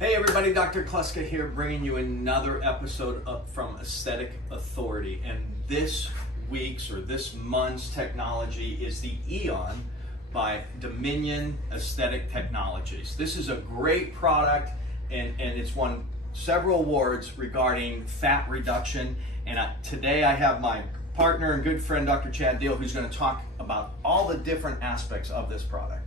Hey everybody, Dr. Kluska here, bringing you another episode from Aesthetic Authority. And this week's or this month's technology is the Eon by Dominion Aesthetic Technologies. This is a great product and it's won several awards regarding fat reduction. And today I have my partner and good friend, Dr. Chad Deal, who's going to talk about all the different aspects of this product.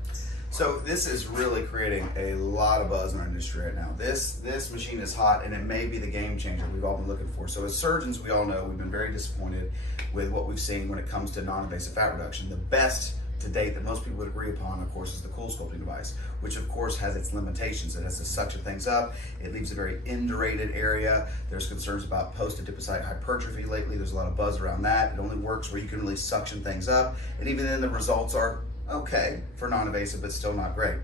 So this is really creating a lot of buzz in our industry right now. This machine is hot, and it may be the game changer we've all been looking for. So as surgeons, we all know we've been very disappointed with what we've seen when it comes to non-invasive fat reduction. The best to date that most people would agree upon, of course, is the CoolSculpting device, which of course has its limitations. It has to suction things up. It leaves a very indurated area. There's concerns about post-adipocyte hypertrophy lately. There's a lot of buzz around that. It only works where you can really suction things up. And even then the results are okay for non-invasive, but still not great.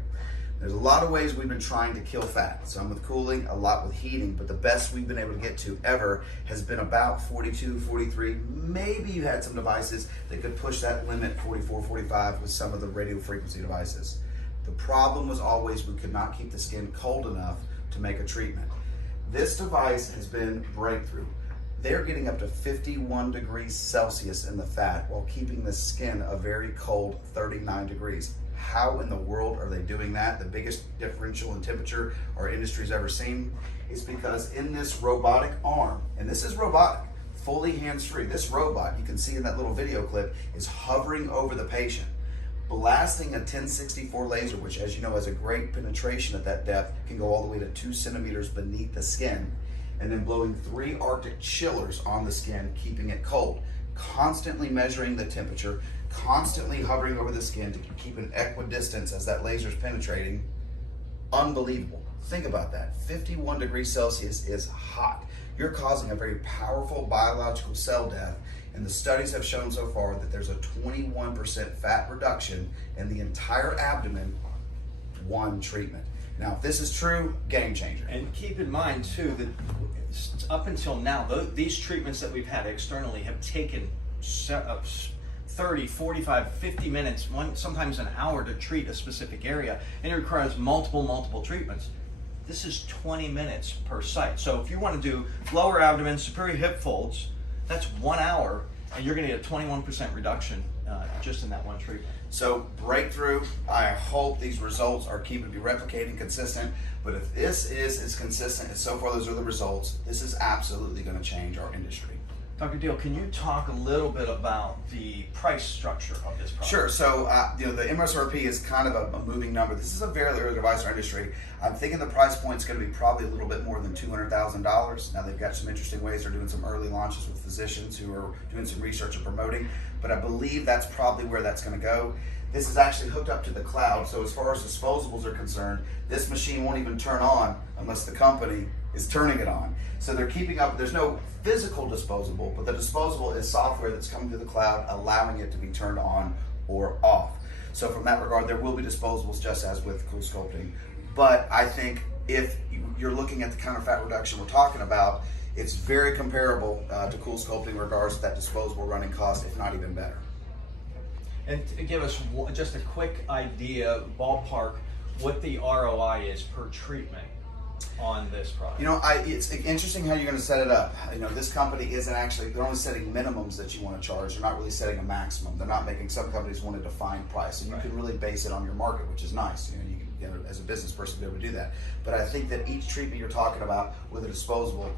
There's a lot of ways we've been trying to kill fat. Some with cooling, a lot with heating, but the best we've been able to get to ever has been about 42, 43. Maybe you had some devices that could push that limit 44, 45 with some of the radio frequency devices. The problem was always we could not keep the skin cold enough to make a treatment. This device has been breakthrough. They're getting up to 51 degrees Celsius in the fat while keeping the skin a very cold 39 degrees. How in the world are they doing that? The biggest differential in temperature our industry's ever seen is because in this robotic arm, and this is robotic, fully hands-free, this robot, you can see in that little video clip, is hovering over the patient, blasting a 1064 laser, which as you know has a great penetration at that depth, can go all the way to 2 centimeters beneath the skin, and then blowing 3 Arctic chillers on the skin, keeping it cold, constantly measuring the temperature, constantly hovering over the skin to keep an equidistance as that laser's penetrating. Unbelievable. Think about that. 51 degrees Celsius is hot. You're causing a very powerful biological cell death, and the studies have shown so far that there's a 21% fat reduction in the entire abdomen, one treatment. Now, if this is true, game changer. And keep in mind too that up until now, these treatments that we've had externally have taken 30, 45, 50 minutes, sometimes an hour to treat a specific area, and it requires multiple treatments. This is 20 minutes per site. So if you want to do lower abdomen, superior hip folds, that's 1 hour, and you're going to get a 21% reduction just in that one treatment. So breakthrough. I hope these results are keeping to be replicating consistent, but if this is as consistent as so far those are the results, this is absolutely going to change our industry. Dr. Deal, can you talk a little bit about the price structure of this product? Sure. So, the MSRP is kind of a moving number. This is a very early device in our industry. I'm thinking the price point is going to be probably a little bit more than $200,000. Now, they've got some interesting ways. They're doing some early launches with physicians who are doing some research and promoting, but I believe that's probably where that's going to go. This is actually hooked up to the cloud, so as far as disposables are concerned, this machine won't even turn on unless the company is turning it on. So they're keeping up, there's no physical disposable, but the disposable is software that's coming to the cloud, allowing it to be turned on or off. So from that regard, there will be disposables just as with CoolSculpting. But I think if you're looking at the kind of fat reduction we're talking about, it's very comparable to CoolSculpting in regards to that disposable running cost, if not even better. And to give us just a quick idea, ballpark, what the ROI is per treatment on this product. You know, it's interesting how you're going to set it up. You know, this company isn't actually, they're only setting minimums that you want to charge. They're not really setting a maximum. They're not making, some companies want a defined price. And you can really base it on your market, which is nice. You know, as a business person, be able to do that. But I think that each treatment you're talking about with a disposable,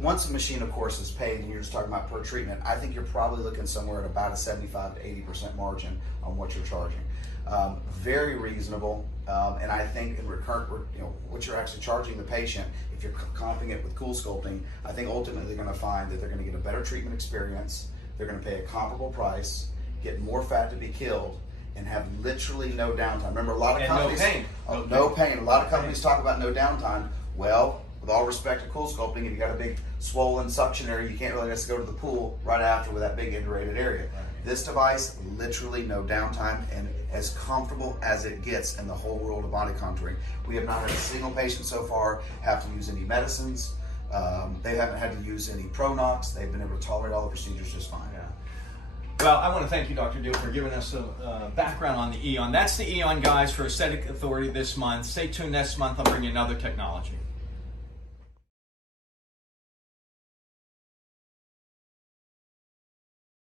once a machine, of course, is paid and you're just talking about per treatment, I think you're probably looking somewhere at about a 75 to 80% margin on what you're charging. Very reasonable, and I think in what you're actually charging the patient, if you're comping it with CoolSculpting, I think ultimately they're going to find that they're going to get a better treatment experience, they're going to pay a comparable price, get more fat to be killed, and have literally no downtime. Remember, a lot of companies, no pain. A lot of companies talk about no downtime. Well, with all respect to CoolSculpting, if you got a big swollen suction area, you can't really just go to the pool right after with that big indurated area. This device, literally no downtime and as comfortable as it gets in the whole world of body contouring. We have not had a single patient so far have to use any medicines. They haven't had to use any Pronox. They've been able to tolerate all the procedures just fine. Yeah. Well, I want to thank you, Dr. Deal, for giving us a background on the Eon. That's the Eon, guys, for Aesthetic Authority this month. Stay tuned next month. I'll bring you another technology.